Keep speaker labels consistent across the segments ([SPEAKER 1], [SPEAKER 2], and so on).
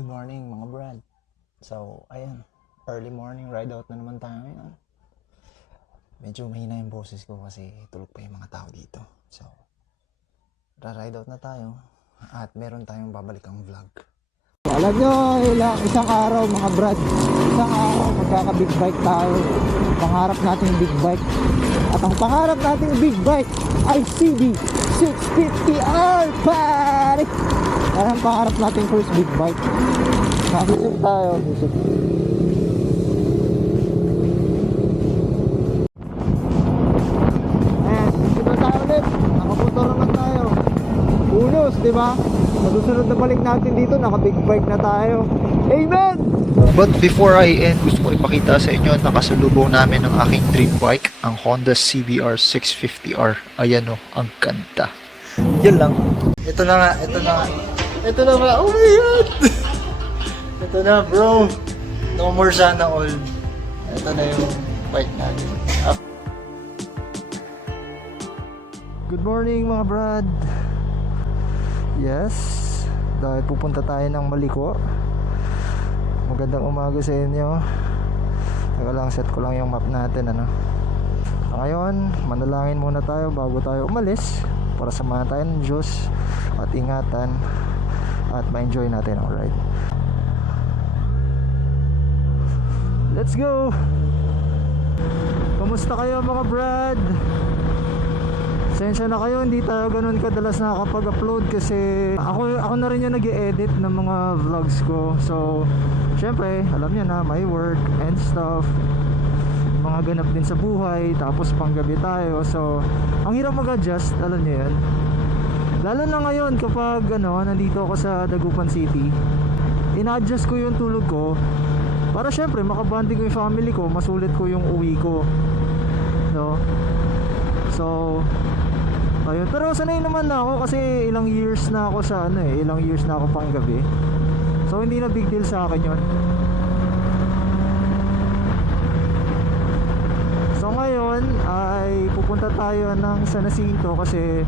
[SPEAKER 1] Good morning mga brad. So, ayan. Early morning ride out na naman tayo ngayon. Medyo mahina yung boses ko kasi tulog pa yung mga tao dito. So, ra-ride out na tayo. At meron tayong babalikang vlog. Alam nyo, ilang, isang araw mga brad. Isang araw magkaka-big bike tayo. Pangarap natin big bike. At ang pangarap nating big bike ay CB 650R pare! Yan ang pangarap nating first big bike. Nakisip tayo. Isip. Ayan, dito tayo ulit. Nakamotor naman tayo. Unos, di ba? Sa susunod na balik natin dito, naka-big bike na tayo. Amen! But before I end, gusto ko ipakita sa inyo na kasalubong namin ang aking dream bike, ang Honda CBR 650R. Ayan o, ang ganda. Yan lang. Ito na nga, ito na nga. Ito na nga, oh my god! ito na bro. No more sana all. Ito na yung bike natin. Good morning mga brad. Yes, dahil pupunta tayo ng Maliko. Magandang umaga sa inyo. Teka lang, set ko lang yung map natin ano. Ngayon, manalangin muna tayo bago tayo umalis para samahan tayo ng Diyos at ingatan at ma-enjoy natin ang ride. Let's go! Kamusta kayo mga brad? Sensya na kayo, hindi tayo ganun kadalas nakakapag-upload kasi ako, ako na rin yung nag edit ng mga vlogs ko. So, syempre, alam niyo na, my work and stuff. Mga ganap din sa buhay, tapos panggabi tayo. So, ang hirap mag-adjust, alam niyo yan. Lalo na ngayon kapag ano, nandito ako sa Dagupan City, ina-adjust ko yung tulog ko para syempre makabanding ko yung family ko, masulit ko yung uwi ko. No? So, ayun. Pero sanay naman na ako kasi ilang years na ako sa ano eh, ilang years na ako pang gabi. So, hindi na big deal sa akin yun. So, ngayon ay pupunta tayo ng San Jacinto kasi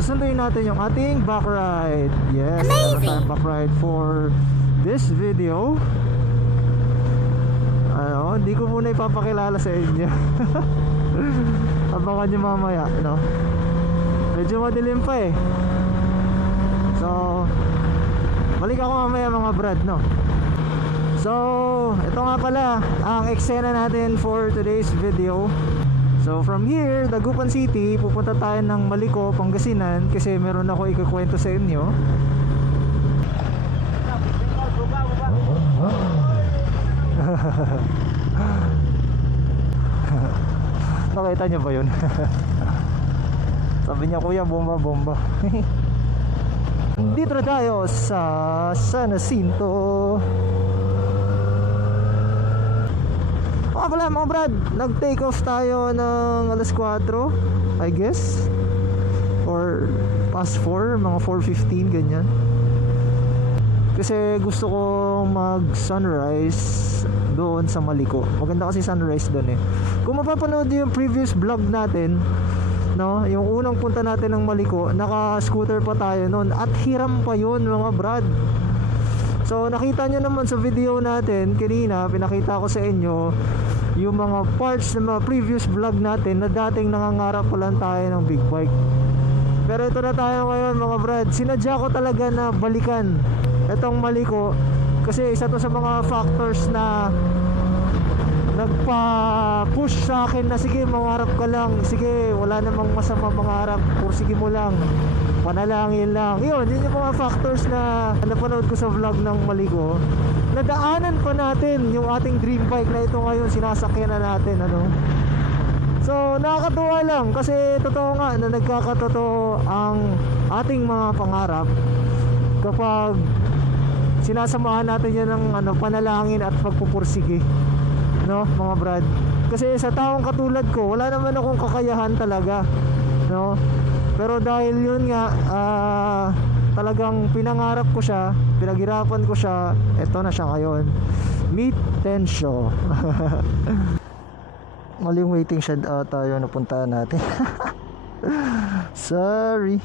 [SPEAKER 1] susunduin natin yung ating back ride. Yes, tayong back ride for this video. Ano, hindi ko muna ipapakilala sa inyo. Abangan nyo mamaya, no? Medyo madilim pa eh. So, balik ako mamaya mga brad, no? So, ito nga pala ang eksena natin for today's video. So, from here, Dagupan City, pupunta tayo ng Maliko, Pangasinan kasi meron ako ikukwento sa inyo. Nakita niyo ba yun? Sabi niya, kuya, bomba, bomba. Dito na tayo sa San Jacinto. Ah pala mga brad, nag-take off tayo ng alas 4, I guess. Or past 4, mga 4.15, ganyan. Kasi gusto ko mag sunrise doon sa Maliko. Maganda kasi sunrise doon eh. Kung mapapanood yung previous vlog natin, no, yung unang punta natin ng Maliko, naka-scooter pa tayo noon at hiram pa yun mga brad. So nakita nyo naman sa video natin kanina, pinakita ko sa inyo yung mga parts ng mga previous vlog natin na dating nangangarap pa lang tayo ng big bike. Pero ito na tayo ngayon mga brad. Sinadya ko talaga na balikan itong Maliko kasi isa to sa mga factors na nagpa-push sa akin na sige mangarap ka lang sige wala namang masama mangarap pursige mo lang panalangin lang. Yun yun yung mga factors na napanood ko sa vlog ng Maliko nadaanan pa natin yung ating dream bike na ito ngayon. Sinasakyan na natin ano? So nakakatuwa lang kasi totoo nga na nagkakatotoo ang ating mga pangarap kapag sinasamahan natin yan ng ano, panalangin at pagpupursige no mga brad? Kasi sa taong katulad ko wala naman akong kakayahan talaga no pero dahil yun nga ah, talagang pinangarap ko siya pinaghirapan ko siya eto na siya ngayon. Meet Tensho maling waiting shed ata yun napuntahan natin. Sorry.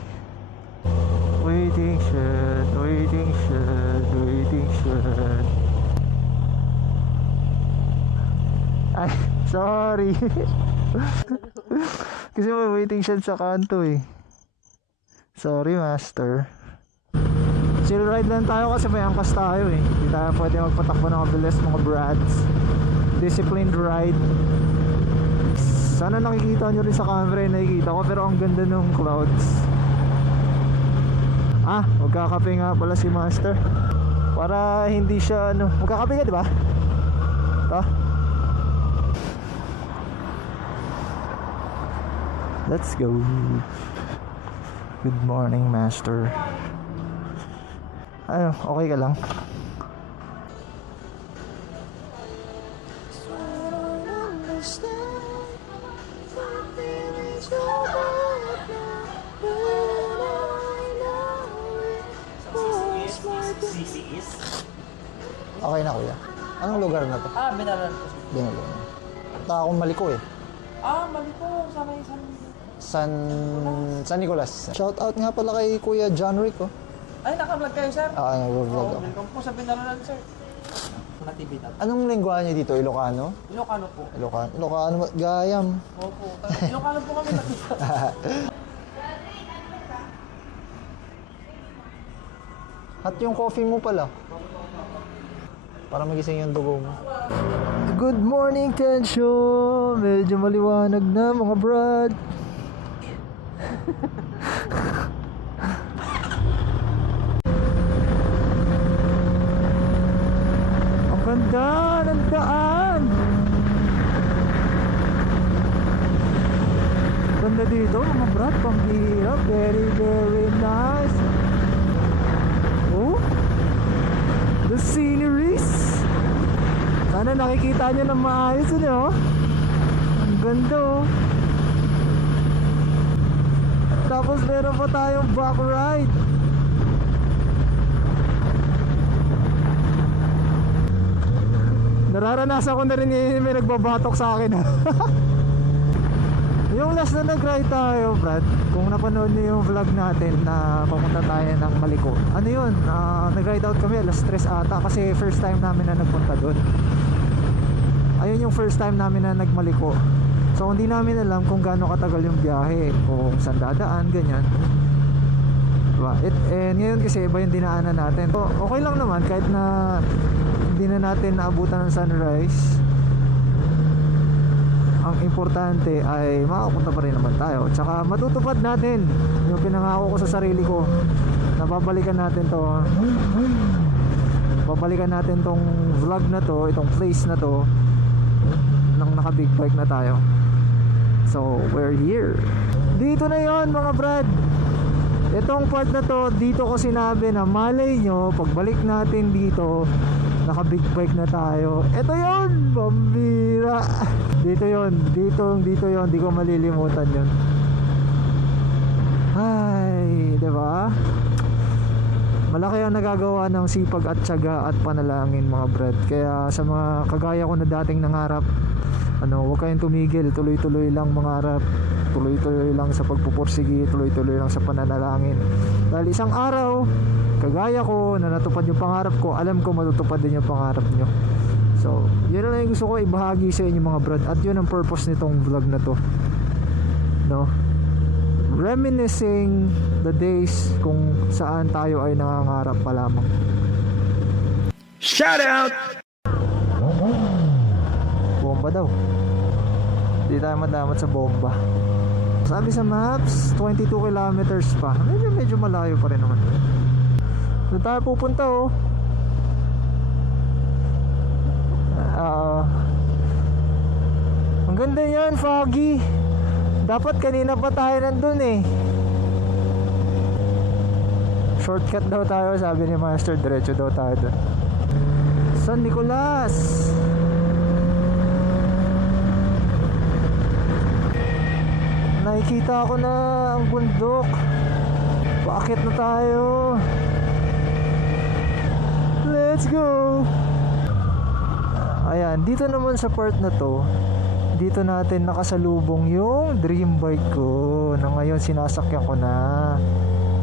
[SPEAKER 1] Waiting shed waiting shed waiting shed. Ay, sorry. Kasi may waiting shed sa kanto eh. Sorry, master. Chill ride lang tayo kasi may angkas tayo eh. Hindi tayo pwede magpatakbo ng mabilis mga brads. Disciplined ride. Sana nakikita nyo rin sa camera yung nakikita ko pero ang ganda ng clouds. Ah, magkakape nga pala si master. Para hindi siya ano, magkakape ka di ba? Ito. Let's go. Good morning, master. Ano, okay ka lang? Okay na kuya. Anong lugar na to?
[SPEAKER 2] Ah, binalan ko.
[SPEAKER 1] Binalo. Baka akong maliko eh.
[SPEAKER 2] Ah, mali po. Sa may isang...
[SPEAKER 1] San San Nicolas. Shout out nga pala kay Kuya John Rick oh.
[SPEAKER 2] Ay, naka-vlog kayo, sir?
[SPEAKER 1] Ah, nag-vlog Oo, ako.
[SPEAKER 2] welcome po sa binalan, sir.
[SPEAKER 1] Natividad. Anong lingwahe niyo dito? Ilocano? Ilocano po. Ilocano? Ilocano? Gayam.
[SPEAKER 2] Opo. Ilocano po kami nakita.
[SPEAKER 1] At yung coffee mo pala. Para magising yung dugo mo. Good morning, Tensyo! Medyo maliwanag na mga brad. Ang ganda ng daan! Ganda dito mga brad, pambira. Very, very nice. Oh, the sceneries. Sana nakikita nyo ng maayos yun, oh. Ang ganda, oh. Tapos meron pa tayong back ride. Nararanasan ko na rin ngayon may nagbabatok sa akin. Yung last na nag-ride tayo, Brad, kung napanood niyo yung vlog natin na papunta tayo ng Maliko. Ano yun? Ah, nag-ride out kami alas 3 ata kasi first time namin na nagpunta doon. Ayun yung first time namin na nagmaliko. So hindi namin alam kung gaano katagal yung biyahe, kung saan dadaan, ganyan. Diba? It, and ngayon kasi iba yung dinaanan natin. So, okay lang naman kahit na hindi na natin naabutan ng sunrise ang importante ay makapunta pa rin naman tayo tsaka matutupad natin yung pinangako ko sa sarili ko na babalikan natin to babalikan natin tong vlog na to itong place na to nang naka big bike na tayo so we're here. Dito na yon mga brad. Itong part na to dito ko sinabi na malay nyo pagbalik natin dito naka big bike na tayo. Ito yon bambira. Dito yon dito dito yon. Di ko malilimutan yon ay ba? Malaki ang nagagawa ng sipag at tiyaga at panalangin mga brad. Kaya sa mga kagaya ko na dating nangarap ano huwag kayong tumigil. Tuloy-tuloy lang mangarap tuloy-tuloy lang sa pagpupursigi tuloy-tuloy lang sa pananalangin. Dahil isang araw kagaya ko na natupad yung pangarap ko alam ko matutupad din yung pangarap nyo. So yun lang yung gusto ko ibahagi sa inyo mga brad. At yun ang purpose nitong vlog na to. No? Reminiscing the days kung saan tayo ay nangangarap pa lamang. Shout out! Daw. Hindi tayo madamat sa bomba. Sabi sa maps 22 kilometers pa. Medyo medyo malayo pa rin naman. Doon tayo pupunta oh. Ah, ang ganda yan foggy. Dapat kanina pa tayo nandun eh. Shortcut daw tayo sabi ni master. Diretso daw tayo doon San Nicolas Nakikita ko na ang bundok. Paakit na tayo. Let's go. Ayan, dito naman sa part na to, dito natin nakasalubong yung dream bike ko na ngayon sinasakyan ko na.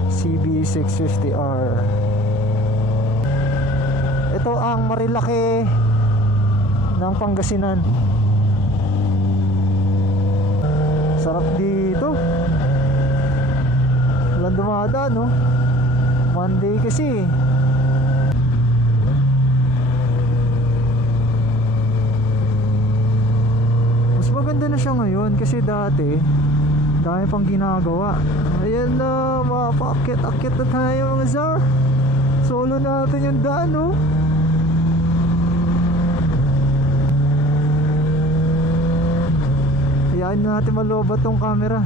[SPEAKER 1] CB650R. Ito ang Marilaki ng Pangasinan. Sarap dito. Walang dumadaan, no? Monday kasi. Mas maganda na siya ngayon kasi dati dami pang ginagawa. Ayan na, mapakit-akit na tayo mga zar. Solo natin yung daan, no? Hayaan natin malobat tong camera.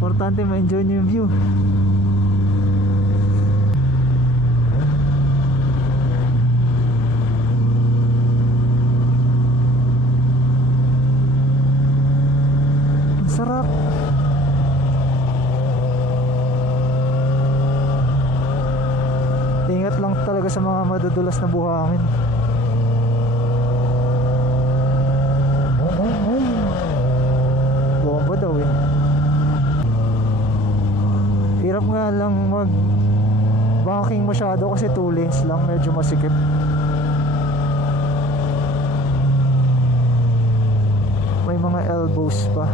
[SPEAKER 1] Importante ma-enjoy nyo yung view. Sarap. Ingat lang talaga sa mga madudulas na buhangin. Bomba daw eh. Hirap nga lang mag backing masyado kasi two lanes lang medyo masikip. May mga elbows pa.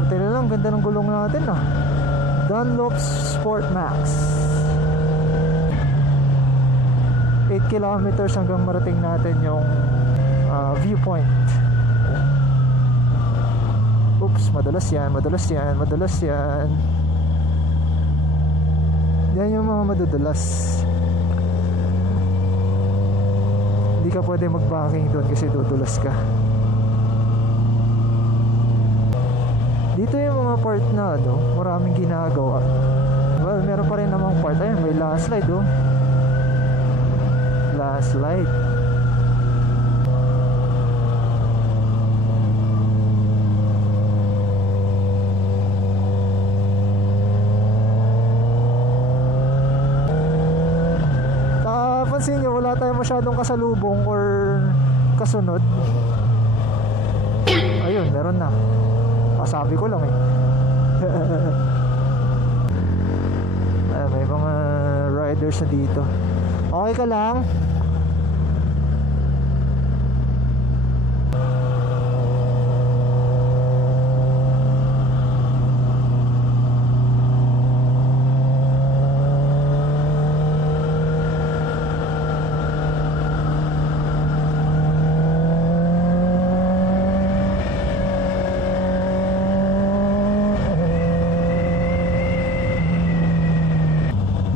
[SPEAKER 1] Buti na lang, ganda ng gulong natin ah. Dunlop Sport Max. 8 kilometers hanggang marating natin yung ah, viewpoint. Oops, madalas yan, madalas yan, madalas yan. Yan yung mga madudulas. Hindi ka pwede mag-backing doon kasi dudulas ka. Dito yung mga part na ano, maraming ginagawa. Well, meron pa rin namang part. Ayun, may landslide oh. Landslide. Napansin nyo, wala tayong masyadong kasalubong or kasunod. Ayun, meron na. Pasabi ko lang eh. Ah, may mga riders na dito. Okay ka lang?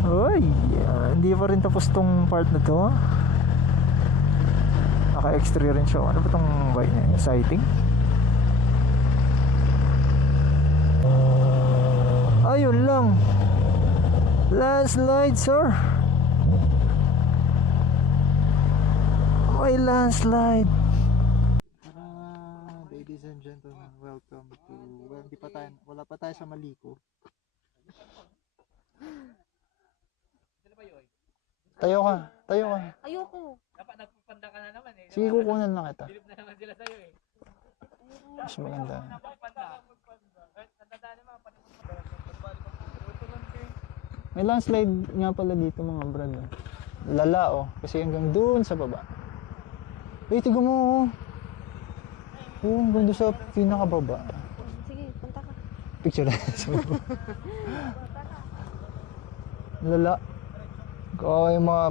[SPEAKER 1] Uy, ah, pa rin tapos tong part na to. Naka-extra rin siya. Ano ba tong bike niya? Sighting? Ayun lang. Landslide, sir. May landslide. ladies and gentlemen, welcome to... Well, pa tayo, wala pa tayo sa Maliko. Tayo ka, tayo ka.
[SPEAKER 3] Ayoko.
[SPEAKER 4] Dapat nagpapanda ka na naman eh.
[SPEAKER 1] Sige, kukunan lang kita.
[SPEAKER 4] Bilip na naman sila sa'yo eh.
[SPEAKER 1] Mas maganda. May landslide nga pala dito mga brad. oh. Lala oh. Kasi hanggang doon sa baba. Eh, tigo mo oh. Oo, hanggang doon sa pinakababa.
[SPEAKER 3] Sige, punta ka.
[SPEAKER 1] Picture na sa baba. Lala. Kawawa yung mga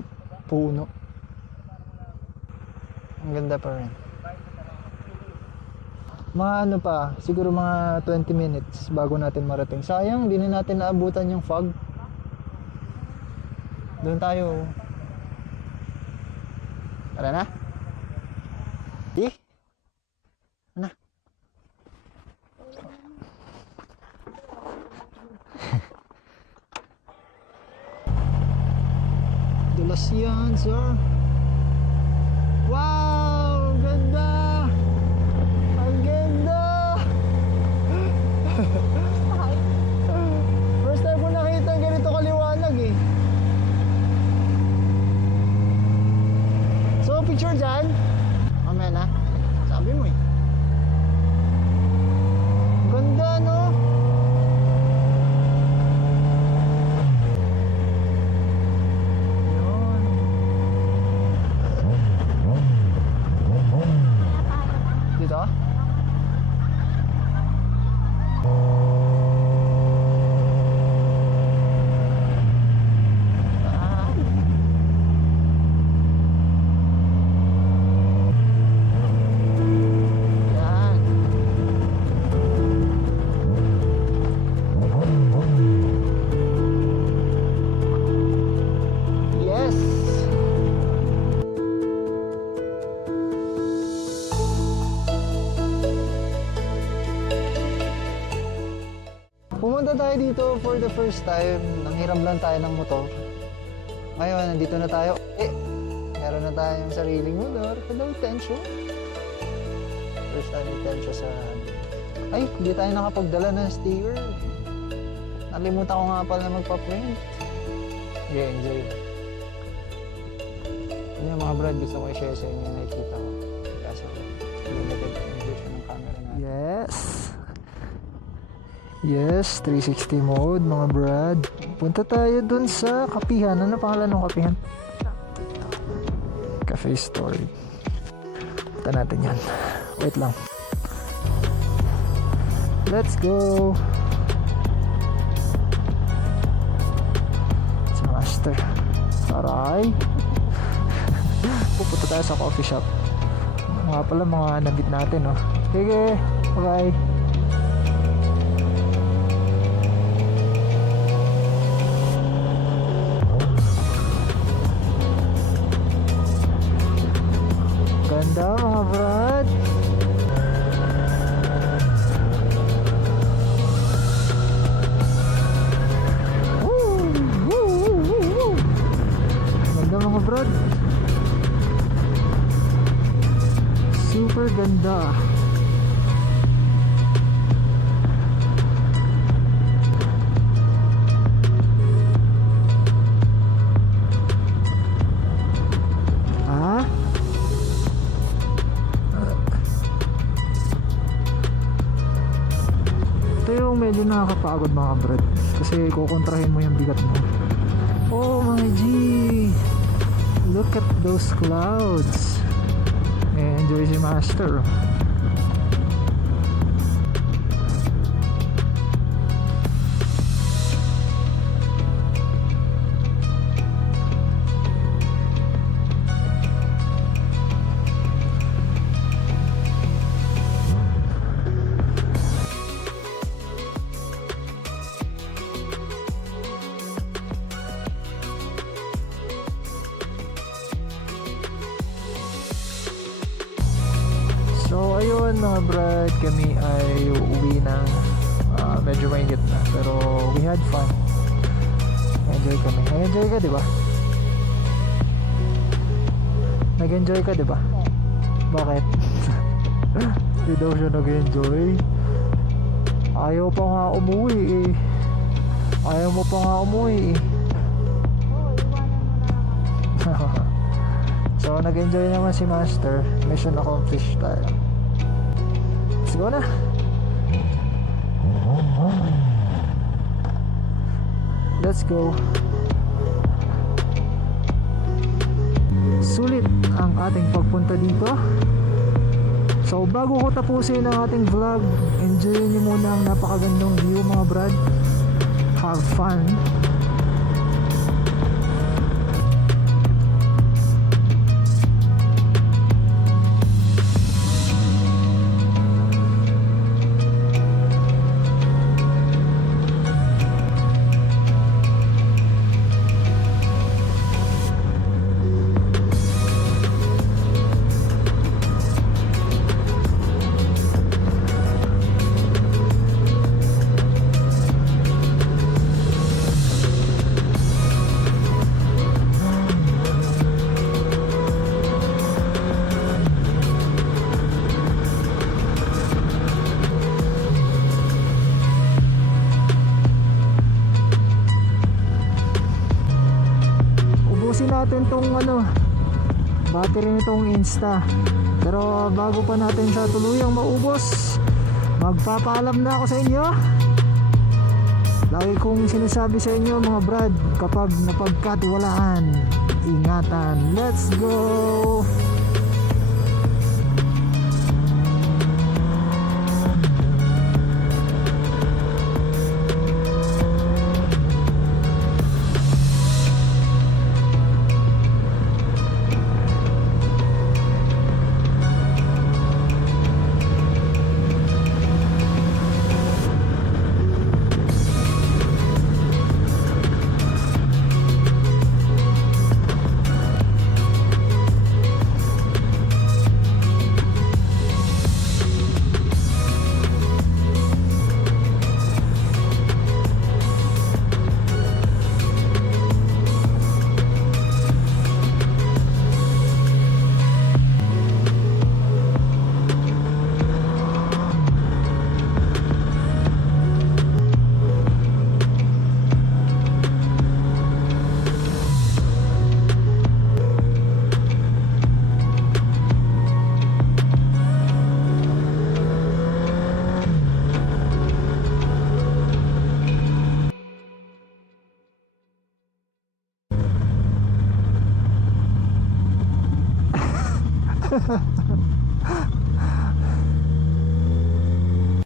[SPEAKER 1] puno. Ang ganda pa rin. Mga ano pa, siguro mga 20 minutes bago natin marating. Sayang, hindi na natin naabutan yung fog. Doon tayo. Tara na. Tayo dito for the first time. Nanghiram lang tayo ng motor. Ngayon, nandito na tayo. Eh, meron na tayong sariling motor. Hello, Tensho. First time ni Tensho sa... Ay, hindi tayo nakapagdala ng sticker. Nalimutan ko nga pala magpa-print. Okay, enjoy. Yun yung mga brad, gusto ko i-share sa inyo yung nakikita ko. Kaso, yung Yes, 360 mode mga brad. Punta tayo dun sa kapihan. Ano pangalan ng kapihan? Cafe Story. Punta natin yan. Wait lang. Let's go. Si Master. Aray. Pupunta tayo sa coffee shop. Mga pala mga nabit natin, oh. Sige, bye. Yung medyo nakakapagod mga brad Kasi kukontrahin mo yung bigat mo. Oh my G. Look at those clouds. Eh, Enjoy si Master So ayun mga brad, kami ay uuwi ng ah, medyo mainit na pero we had fun. Enjoy kami. Nag-enjoy ka, di ba? Nag-enjoy ka, di ba? Bakit? Hindi daw siya nag-enjoy. Ayaw pa nga umuwi eh. Ayaw mo pa nga umuwi eh. So, nag-enjoy naman si Master. Mission accomplished tayo. Let's go na. Let's go. Sulit ang ating pagpunta dito. So, bago ko tapusin ang ating vlog, enjoy niyo muna ang napakagandang view mga brad. Have fun. Battery nitong insta. Pero bago pa natin siya tuluyang maubos magpapaalam na ako sa inyo. Lagi kong sinasabi sa inyo mga brad kapag napagkatiwalaan ingatan. Let's go